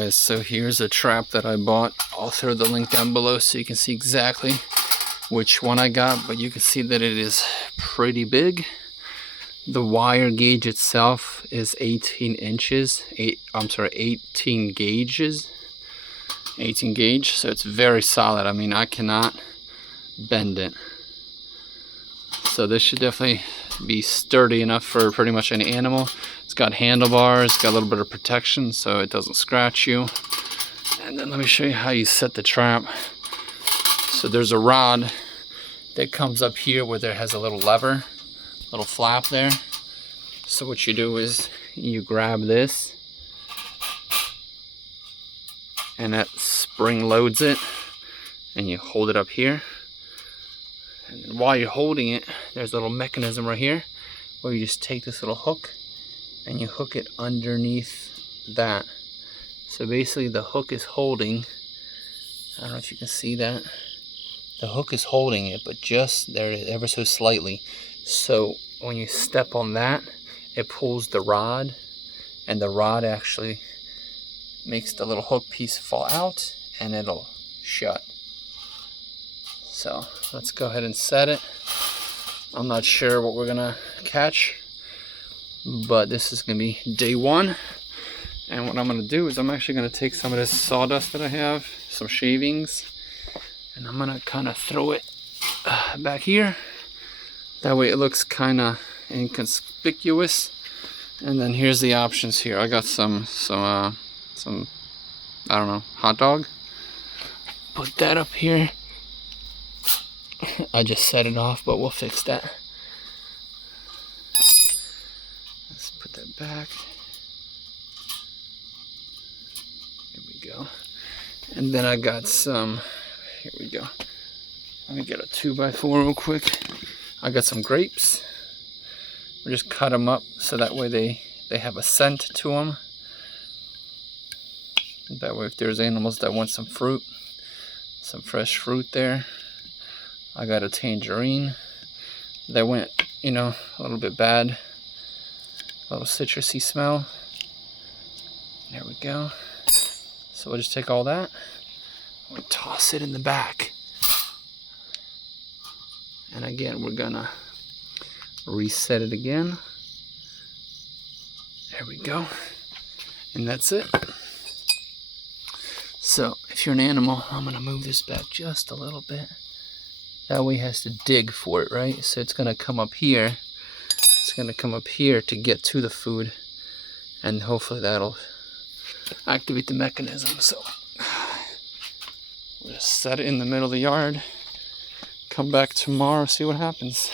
guys, so here's a trap that I bought. I'll throw the link down below so you can see exactly which one I got, but you can see that it is pretty big. The wire gauge itself is 18 inches, 18 gauges, 18 gauge, so it's very solid. I mean, I cannot bend it. So this should definitely be sturdy enough for pretty much any animal. It's got handlebars, got a little bit of protection so it doesn't scratch you. And then let me show you how you set the trap. So there's a rod that comes up here where there has a little lever, little flap there. So what you do is you grab this and that spring loads it, and you hold it up here. And then while you're holding it, there's a little mechanism right here where you just take this little hook and you hook it underneath that. So basically the hook is holding, I don't know if you can see that, the hook is holding it, but just there ever so slightly. So when you step on that, it pulls the rod, and the rod actually makes the little hook piece fall out and it'll shut. So let's go ahead and set it. I'm not sure what we're gonna catch, but this is gonna be day one. And what I'm gonna do is I'm actually gonna take some of this sawdust that I have, some shavings, and I'm gonna kind of throw it back here. That way it looks kind of inconspicuous. And then here's the options here. I got some I don't know, hot dog. Put that up here. I just set it off, but we'll fix that. Let's put that back. Here we go. And then I got some, here we go. Let me get a 2x4 real quick. I got some grapes. We'll just cut them up so that way they have a scent to them. That way if there's animals that want some fruit, some fresh fruit there. I got a tangerine that went, you know, a little bit bad. A little citrusy smell. There we go. So we'll just take all that. We'll toss it in the back. And again, we're gonna reset it again. There we go. And that's it. So if you're an animal, I'm gonna move this back just a little bit. That way it has to dig for it, right? So it's gonna come up here. It's gonna come up here to get to the food, and hopefully that'll activate the mechanism. So we'll just set it in the middle of the yard. Come back tomorrow, see what happens.